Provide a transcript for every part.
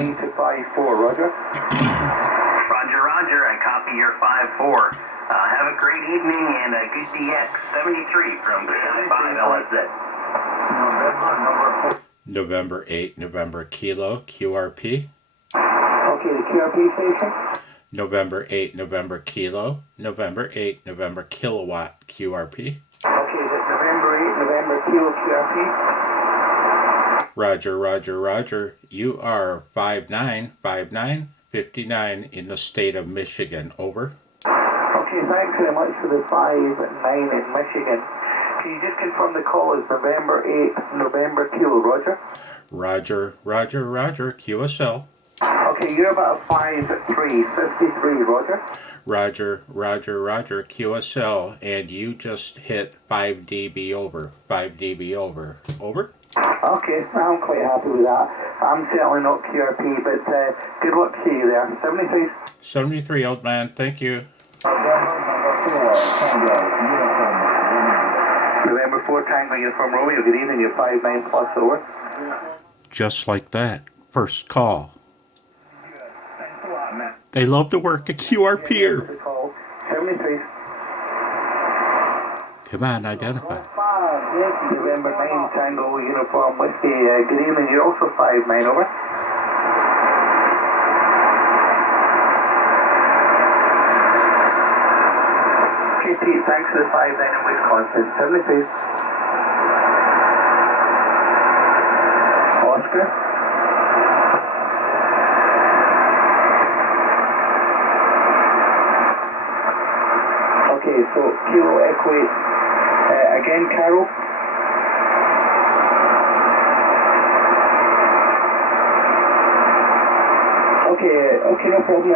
me to 5-4, Roger. Roger, Roger, I copy your 5-4. Have a great evening and a good DX. 73 from KI5 LSZ. November 8, November Kilo, QRP. Okay, the QRP station. November 8, November Kilo, November 8, November Kilowatt, QRP. Okay, that's November 8, November Kilo, QRP. Roger, Roger, Roger. You are 595959 in the state of Michigan. Over. Okay, thanks very much for the 5-9 in Michigan. Can you just confirm the call is November 8, November Kilo, Roger? Roger, Roger, Roger, QSL. Okay, you're about 5-3, 53, Roger? Roger, Roger, Roger, QSL, and you just hit 5 dB over. 5 dB over. Over? Okay, I'm quite happy with that. I'm certainly not QRP, but good luck to you there. 73. 73, old man, thank you. November 4, Tango Uniform Romeo, good evening, you're 5-9 plus, over. Just like that. First call. They love to work a QRPer. 73. Come on, identify. November 9, Tango Uniform Whiskey, good evening, you're also 5-9, over. Okay, Pete, thanks for the 5-9 in Wisconsin. 73. Oscar. Okay, so Kilo Echo 8. Again, Carol. Okay, no problem.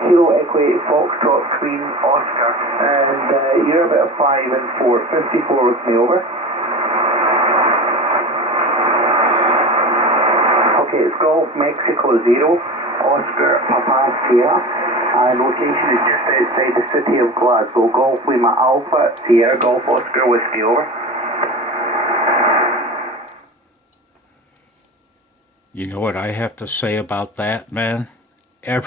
Kilo Echo 8 Foxtrot Queen Oscar, and you're about 5-4, 54 with me, over. Okay, it's Golf Mexico 0, Oscar Papa Sierra, and location is just outside the city of Glasgow. Golf Lima Alpha Sierra Golf Oscar Whiskey, over. You know what I have to say about that, man? I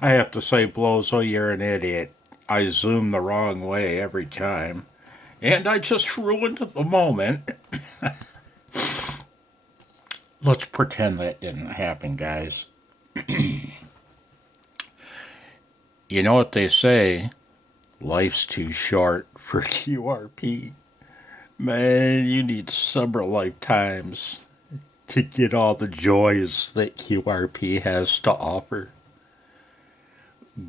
have to say, Blozo, you're an idiot. I zoom the wrong way every time. And I just ruined the moment. Let's pretend that didn't happen, guys. You know what they say? Life's too short for QRP. Man, you need several lifetimes to get all the joys that QRP has to offer.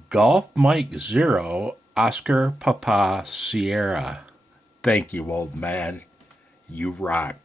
Golf Mike 0, Oscar Papa Sierra. Thank you, old man. You rock.